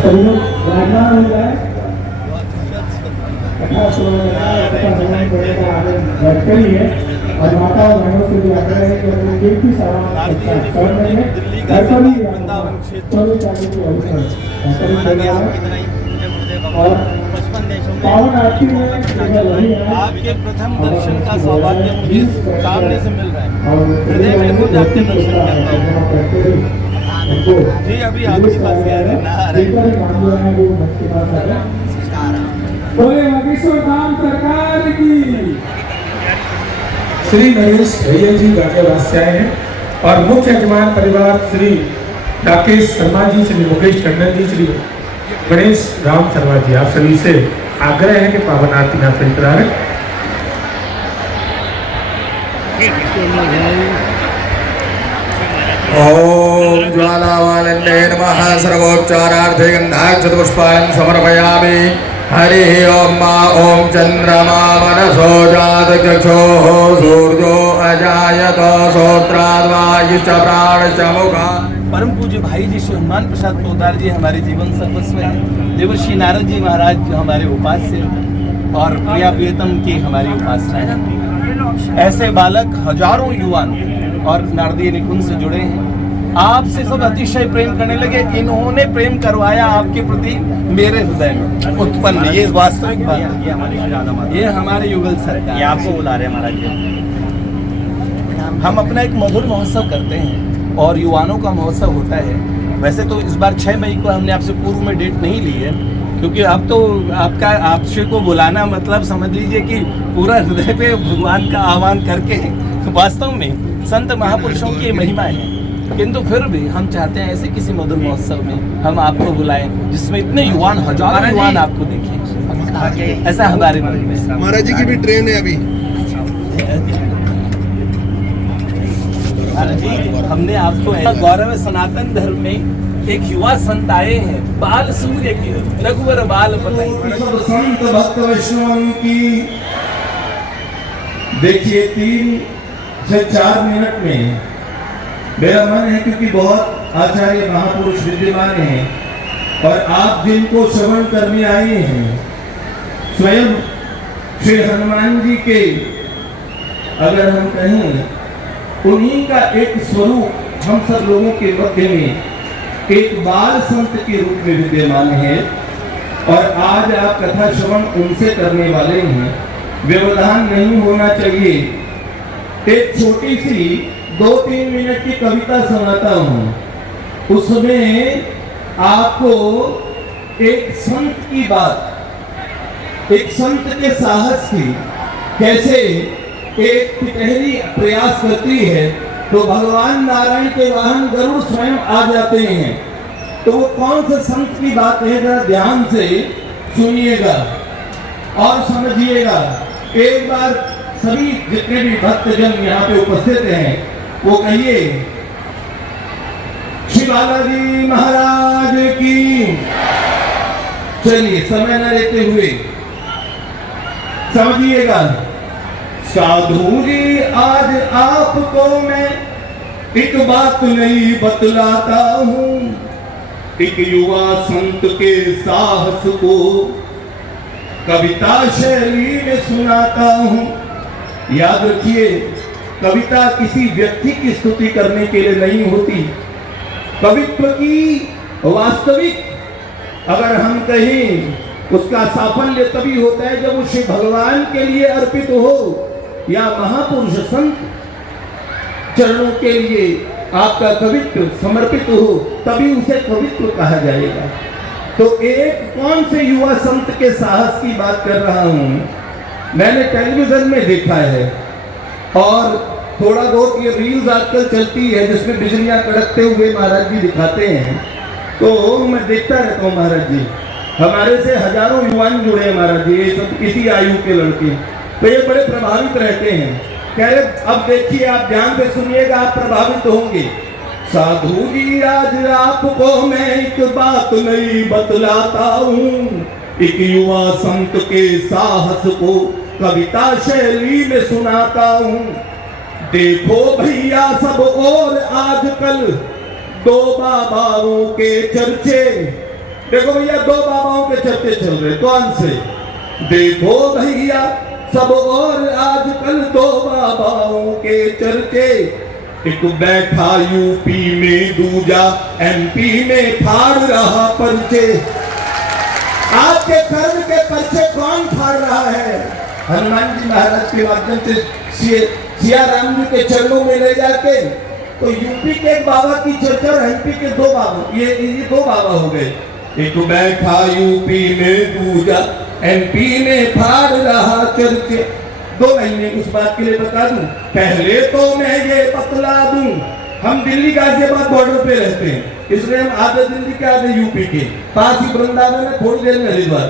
सभी लोग विराजमान हो जाए। कथा लटकर ही है और माता और बहनों से भी आग्रह है कि अपने दिल की श्रवण करेंगे। घर पर ही और पावन आरती में आपके प्रथम दर्शन का सौभाग्य मुझे सामने से मिल रहा है। हृदय में खुद आपके दर्शन करता हूँ जी। अभी आपके पास कह रहे बोले नागेश्वर धाम सरकार की। श्री नरेश भैया जी गाड़ियावास से आए हैं और मुख्य यजमान परिवार श्री राकेश शर्मा जी, श्री मुकेश टंडन जी, श्री गणेश राम शर्मा जी, आप सभी से आग्रह है कि पावन आरती में आप इंतजार है। ओम ज्वालावालंडे नमः सर्वोच्चारार्थे गंधाक्षतपुष्पाणं समर्पयामि। हरि ओम मा ओम चंद्रमा मनसो जातचक्षुः सूर्यो अजायत श्रोत्राद्वायुश्च प्राणश्च मुखात्। परम पूज्य भाई जी श्री हनुमान प्रसाद पोद्दार जी हमारे जीवन सर्वस्व हैं। देवर्षि नारद जी महाराज जो हमारे उपास्य और प्रिया प्रियतम की हमारी उपासना है। ऐसे बालक हजारों युवान और नारदीय निकुंज से जुड़े हैं। आपसे सब अतिशय प्रेम करने लगे। इन्होंने प्रेम करवाया आपके प्रति मेरे हृदय में उत्पन्न। ये वास्तविक बात है। ये हमारे युगल सरकार, ये आपको बुला रहे हैं महाराज जी। हम अपना एक मधुर महोत्सव करते हैं और युवानों का महोत्सव होता है। वैसे तो इस बार 6 मई को हमने आपसे पूर्व में डेट नहीं ली है, क्योंकि अब तो आपसे को बुलाना मतलब समझ लीजिए कि पूरा हृदय पे भगवान का आह्वान करके वास्तव में संत महापुरुषों की महिमा है। किंतु फिर भी हम चाहते हैं ऐसे किसी मधुर महोत्सव में हम आपको बुलाएं जिसमें इतने युवान, हजारों युवान आपको देखें। ऐसा हमारे मन में। महाराज जी की भी ट्रेन है अभी। हमने आपको गौरव सनातन धर्म में एक युवा संत आए हैं, बाल सूर्य के रघुवर बाल संत भक्त वैष्णव की देखिए 3 से 4 मिनट में मेरा मन है, क्योंकि बहुत आचार्य महापुरुष विद्यमान हैं और आप जिनको श्रवण करने आए हैं स्वयं श्री हनुमान जी के, अगर हम कहें उन्हीं का एक स्वरूप हम सब लोगों के मध्य में एक बाल संत के रूप में विद्यमान है। और आज आप कथा श्रवण उनसे करने वाले हैं। व्यवधान नहीं होना चाहिए। एक छोटी सी 2-3 मिनट की कविता सुनाता हूं। उसमें आपको एक संत की बात, एक संत के साहस की, कैसे एक टिटहरी प्रयास करती है तो भगवान नारायण के वाहन गरुड़ स्वयं आ जाते हैं। तो वो कौन सा संत की बात है, जरा ध्यान से सुनिएगा और समझिएगा। एक बार सभी जितने भी भक्तजन यहाँ पे उपस्थित हैं वो कहिए श्री बालाजी महाराज की। चलिए समय न लेते हुए समझिएगा। साधु जी आज आपको मैं एक बात नहीं बतलाता हूँ, एक युवा संत के साहस को कविता शैली में सुनाता हूँ। याद रखिए, कविता किसी व्यक्ति की स्तुति करने के लिए नहीं होती। कवित्व की वास्तविक अगर हम कहें उसका साफल्य तभी होता है जब उसे भगवान के लिए अर्पित हो या महापुरुष संत चरणों के लिए आपका कवित्व समर्पित हो, तभी उसे कवित्व कहा जाएगा। तो एक कौन से युवा संत के साहस की बात कर रहा हूं, मैंने टेलीविजन में देखा है और थोड़ा बहुत ये रील्स आजकल चलती है जिसमें बिजलियां कड़कते हुए महाराज जी दिखाते हैं, तो मैं देखता रहता हूँ। महाराज जी हमारे से हजारों युवान जुड़े हैं महाराज जी, ये सब इसी आयु के लड़के, तो ये बड़े प्रभावित रहते हैं। कह रहे अब देखिए, आप ध्यान से सुनिएगा, आप प्रभावित होंगे। साधु जी आज आपको मैं एक बात नहीं बतलाता हूँ, एक युवा संत के साहस को कविता शैली में सुनाता हूँ। देखो भैया सब और आजकल 2 बाबाओं के चर्चे, देखो भैया, दो बाबाओं के चर्चे चल रहे, कौन से? देखो भैया सब और आजकल दो बाबाओं के चर्चे, एक बैठा यूपी में, दूजा एमपी में फाड़ रहा पर्चे। आज के कर्म के पर्चे कौन फाड़ रहा है? हनुमान जी महाराज के माध्यम से सिया राम जी के चरणों में ले जाके। तो यूपी के एक बाबा की चर्चा और एमपी के दो बाबा, ये दो बाबा हो गए। एक बैठा यूपी में, दूजा एमपी में फाड़ रहा चर्चे। 2 महीने उस बात के लिए बता दूं, पहले तो मैं ये बतला दूं, हम दिल्ली गाजियाबाद बॉर्डर पे रहते हैं, इसलिए हम आधे दिल्ली के आधे यूपी के, पास ही वृंदावन है, थोड़ी देर में हरिद्वार।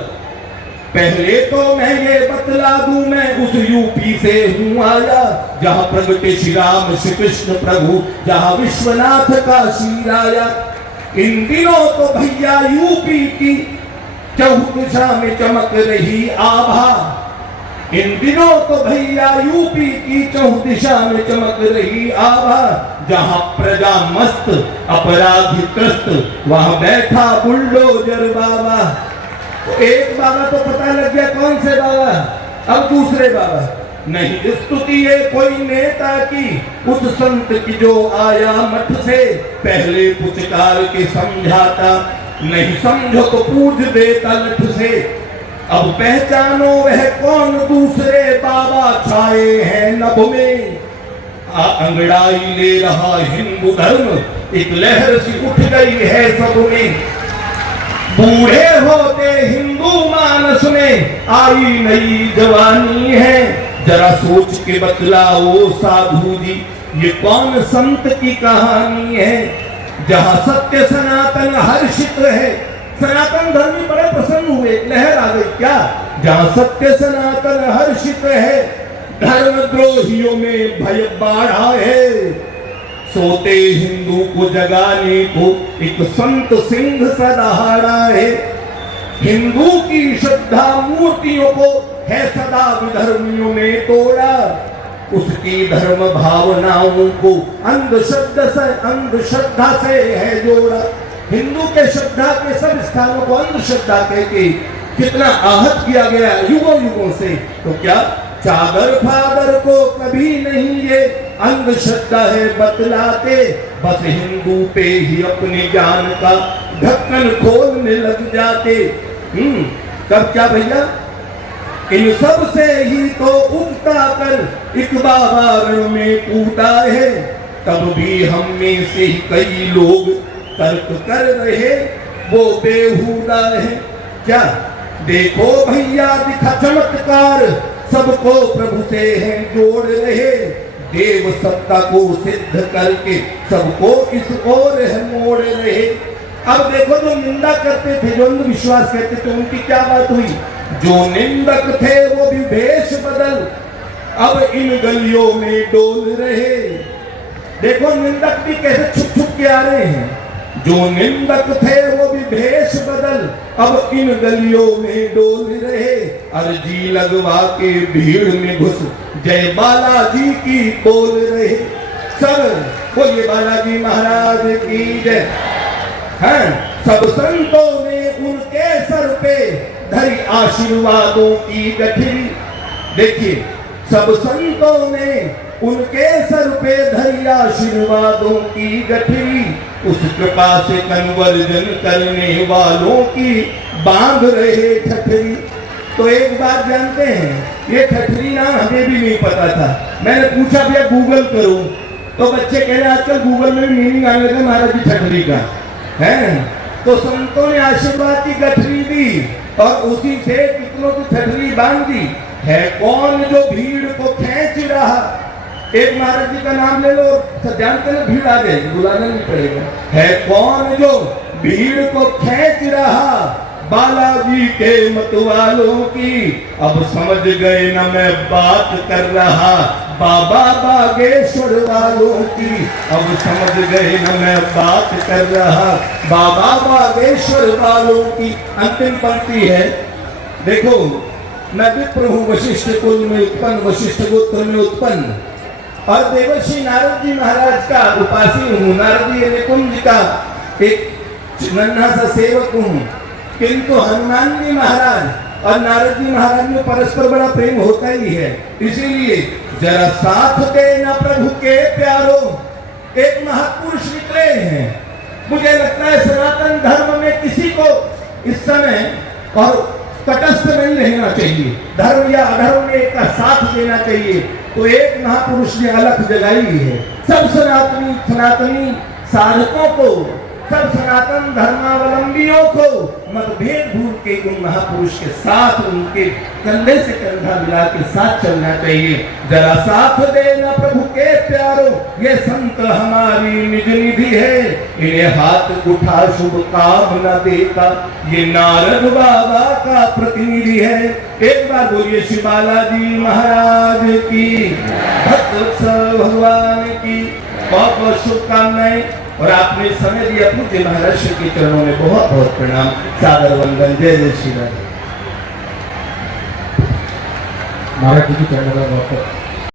पहले तो मैं ये बतला दूं, मैं उस यूपी से हूँ आया जहाँ प्रगटे श्री राम श्री कृष्ण प्रभु, जहाँ विश्वनाथ का शीर आया। इन दिनों तो भैया यूपी की चहुदिशा में चमक रही आभा। इन दिनों तो भैया यूपी की चहुदिशा में चमक रही आभा। जहाँ प्रजा मस्त अपराधी त्रस्त, वहाँ बैठा बुलडोजर बाबा। तो एक बाबा तो पता लग गया कौन से बाबा। अब दूसरे बाबा, नहीं स्तुति ये कोई नेता की, उस संत की जो आया मठ से, पहले पुचकार के समझाता, नहीं समझो तो पूज देता लठ से। अब पहचानो वह कौन दूसरे बाबा छाए हैं नभ में। अंगड़ाई ले रहा हिंदू धर्म, एक लहर सी उठ गई है सब में। बूढ़े होते हिंदू मानस में आई नई जवानी है। जरा सोच के बतलाओ साधु जी, ये कौन संत की कहानी है। जहाँ सत्य सनातन हर्षित है, सनातन धर्मी बड़े प्रसन्न हुए, लहर आ गई क्या। जहाँ सत्य सनातन हर्षित है, धर्म द्रोहियों में भय बाढ़ा है। सोते हिंदू को जगाने को एक संत सिंह सा दहाड़ा है। हिंदू की श्रद्धा मूर्तियों को है सदा विधर्मियों ने तोड़ा। उसकी धर्म भावनाओं को अंधश्रद्धा से है जोड़ा। हिंदू के श्रद्धा के सब स्थानों को अंधश्रद्धा कह के कितना आहत किया गया युगों युगों से। तो क्या चादर फादर को कभी नहीं ये अंधश्रद्धा है बतलाते, बस हिंदू पे ही अपने ज्ञान का ढक्कन खोलने लग जाते। कब क्या भैया, इन सब से ही तो उगता कर एक बाबा रण में कूदा है। तब भी हम में से ही कई लोग तर्क कर रहे वो बेहुदा है। क्या देखो भैया दिखा चमत्कार, सबको प्रभु से हैं जोड़ रहे। देव सत्ता को सिद्ध करके सबको इस ओर है मोड़ रहे। अब देखो जो निंदा करते थे, जो अंधविश्वास करते थे, उनकी क्या बात हुई। जो निंदक थे वो भी भेष बदल अब इन गलियों में डोल रहे। देखो निंदक भी कैसे छुप छुप के आ रहे हैं। जो निंदक थे वो भी भेष बदल अब इन गलियों में डोल रहे। अर्जी लगवा के भीड़ में घुस जय बालाजी की बोल रहे। सब बोलिए बालाजी महाराज की जय। हाँ, सब संतों ने उनके सर पे धरी आशीर्वादों की गठरी। देखिए सब संतों ने उनके सर पे धरी आशीर्वादों की गठरी। उस कृपा से कन्वर्जन करने वालों की बांध रहे ठठरी। तो एक बात जानते हैं, ये ठठरी नाम हमें भी नहीं पता था। मैंने पूछा भैया गूगल करूं, तो बच्चे कह रहे आजकल गूगल में मीनिंग आने लगा महाराज जी ठठरी का है। तो संतों ने आशीर्वाद की गठरी दी और उसी से कितनों की ठठरी बांध दी। है कौन जो भीड़ को खींच रहा। एक महाराज जी का नाम ले लो, जानते ना भीड़ आ जाएगी, बुलाना नहीं पड़ेगा। है कौन जो भीड़ को खींच रहा, बालाजी के मत वालों की। अब समझ गए ना मैं बात कर रहा, बाबा बागेश्वर वालों की। अब समझ गए ना मैं बात कर रहा, बाबा बागेश्वर वालों की। अंतिम पंक्ति है, देखो मैं विप्र हूँ वशिष्ठ कुल में उत्पन्न, वशिष्ठ गोत्र में उत्पन्न, और देवर्षि नारद जी महाराज का उपासी हूँ। नारद जी निकुंज का एक नन्हा सा सेवक हूँ। किंतु हनुमान जी महाराज और नारद जी महाराज में परस्पर बड़ा प्रेम होता ही है। इसीलिए जरा साथ देना प्रभु के प्यारो, एक महापुरुष निकले हैं। मुझे लगता है सनातन धर्म में किसी को इस समय और तटस्थ नहीं रहना चाहिए, धर्म या अधर्म में एक का साथ देना चाहिए। तो एक महापुरुष ने अलख जगाई है। सब सनातनी साधकों को, सब सनातन धर्मावलंबियों को मतभेद भूल के उन महापुरुष के साथ, उनके कंधे से कंधा मिला के साथ चलना चाहिए। जरा साथ देना प्रभु के प्यारो, ये संत हमारी निज निधि है, इन्हें हाथ उठा शुभ काम न देता, ये नारद बाबा का प्रतिनिधि है। एक बार बोलिए श्री बालाजी महाराज की, भक्त भगवान की बहुत बहुत शुभकामनाएं। और आपने समय दिया, पूज्य महर्षि के चरणों में बहुत बहुत प्रणाम, सादर वंदन। जय जय श्री राम। महाराज जी की चरण में